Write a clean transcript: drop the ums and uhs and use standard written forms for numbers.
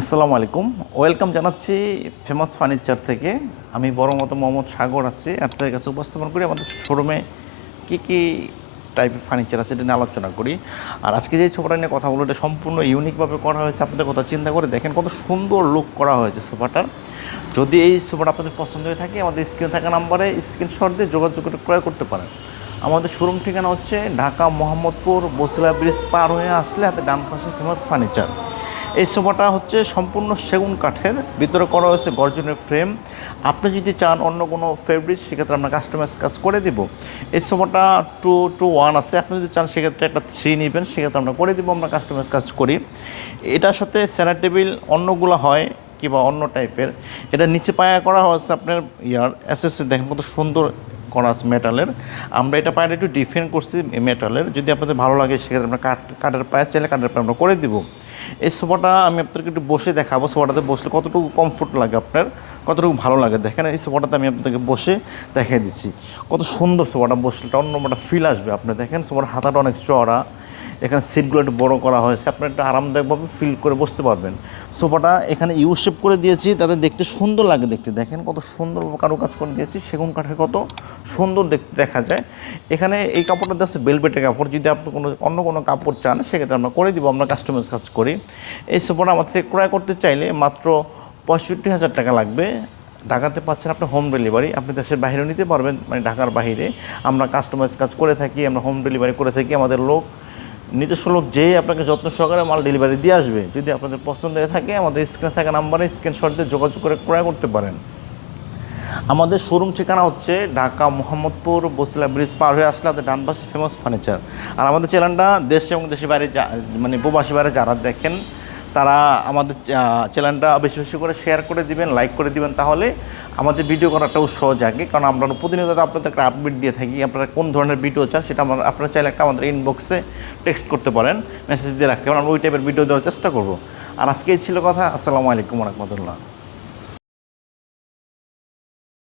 আসসালামু আলাইকুম। ওয়েলকাম জানাচ্ছি ফেমাস ফার্নিচার থেকে। আমি বড়মত মোহাম্মদ সাগর আছি, আপনাদের কাছে উপস্থাপন করি আমাদের শোরুমে কী কী টাইপের ফার্নিচার আছে এটা নিয়ে আলোচনা করি। আর আজকে যে সোফাটা নিয়ে কথা বলবো এটা সম্পূর্ণ ইউনিকভাবে করা হয়েছে। আপনাদের কথা চিন্তা করে দেখেন কত সুন্দর লুক করা হয়েছে সোফাটার। যদি এই সোফাটা আপনাদের পছন্দ হয়ে থাকে আমাদের স্ক্রিনে থাকা নাম্বারে স্ক্রিনশট দিয়ে যোগাযোগ করে ক্রয় করতে পারেন। আমাদের শোরুম ঠিকানা হচ্ছে ঢাকা মোহাম্মদপুর বসিলা ব্রিজ পার হয়ে আসলে হাতে ডান পাশে ফেমাস ফার্নিচার। এই সোফাটা হচ্ছে সম্পূর্ণ সেগুন কাঠের, ভিতরে করা হয়েছে গর্জনের ফ্রেম। আপনি যদি চান অন্য কোনো ফেব্রিক সেক্ষেত্রে আমরা কাস্টমাইজ কাজ করে দিব। এই সোফাটা 2-1 আছে, আপনি যদি চান সেক্ষেত্রে একটা 3 নেবেন সেক্ষেত্রে আমরা করে দিব, আমরা কাস্টমাইজ কাজ করি। এটার সাথে সেন্টার টেবিল অন্যগুলো হয় কিংবা অন্য টাইপের। এটা নিচে পায়া করা হয়েছে আপনার এসএসসি, দেখেন কত সুন্দর করা আছে মেটালের। আমরা এটা পায়ের একটু ডিফেন্ড করছি মেটালের, যদি আপনাদের ভালো লাগে সেক্ষেত্রে আমরা কাঠের পায়ে চাইলে কাঠের পায়ে আমরা করে দিব। এই সোফাটা আমি আপনাদেরকে একটু বসে দেখাবো, সোফাটাতে বসলে কতটুকু কমফোর্ট লাগে আপনার, কতটুকু ভালো লাগে। দেখেন এই সোফাটাতে আমি আপনাদেরকে বসে দেখিয়ে দিচ্ছি কত সুন্দর সোফাটা, বসলে অন্য একটা ফিল আসবে। আপনি দেখেন সোফার হাতাটা অনেক চড়া, এখানে সিটগুলো একটু বড়ো করা হয়েছে, আপনি একটু আরামদায়কভাবে ফিল করে বসতে পারবেন। সোফাটা এখানে ইউ শেপ করে দিয়েছি, তাদের দেখতে সুন্দর লাগে। দেখতে দেখেন কত সুন্দর কারুকাজ করে দিয়েছি, সেগুন কাঠের কত সুন্দর দেখতে দেখা যায়। এখানে এই কাপড়টা দেওয়া বেলভেটের কাপড়, যদি আপনি অন্য কোনো কাপড় চান সেক্ষেত্রে আমরা করে দিব, আমরা কাস্টমাইজ কাজ করি। এই সোফাটা আমার থেকে ক্রয় করতে চাইলে মাত্র 65,000 টাকা লাগবে। ঢাকাতে পাচ্ছেন আপনি হোম ডেলিভারি, আপনি দেশের বাইরেও নিতে পারবেন, মানে ঢাকার বাইরে আমরা কাস্টমাইজ কাজ করে থাকি, আমরা হোম ডেলিভারি করে থাকি। আমাদের লোক নিজস্ব লোক যেই আপনাকে যত্ন সহকারে মাল ডেলিভারি দিয়ে আসবে। যদি আপনাদের পছন্দ হয়ে থাকে আমাদের স্ক্রিনে থাকা নাম্বারে স্ক্রিনশট দিয়ে যোগাযোগ করে ক্রয় করতে পারেন। আমাদের শোরুম ঠিকানা হচ্ছে ঢাকা মোহাম্মদপুর বসিলা ব্রিজ পার হয়ে আসলে আমাদের ডান পাশে ফেমাস ফার্নিচার। আর আমাদের চ্যানেলটা দেশ এবং দেশের বাইরে মানে প্রবাসী বাইরে যারা দেখেন তারা আমাদের চ্যানেলটা বেশি বেশি করে শেয়ার করে দিবেন, লাইক করে দিবেন, তাহলে আমাদের ভিডিও করাটাও সহজ আগে। কারণ আমরা প্রতিনিয়ত আপনাদের একটা আপডেট দিয়ে থাকি, আপনারা কোন ধরনের ভিডিও চান সেটা আপনারা চাইলে একটা আমাদের ইনবক্সে টেক্সট করতে পারেন, মেসেজ দিয়ে রাখতে পারেন, আমরা ওই টাইপের ভিডিও দেওয়ার চেষ্টা করব। আর আজকে এই ছিল কথা। আসসালামু আলাইকুম রহমতুল্লাহ।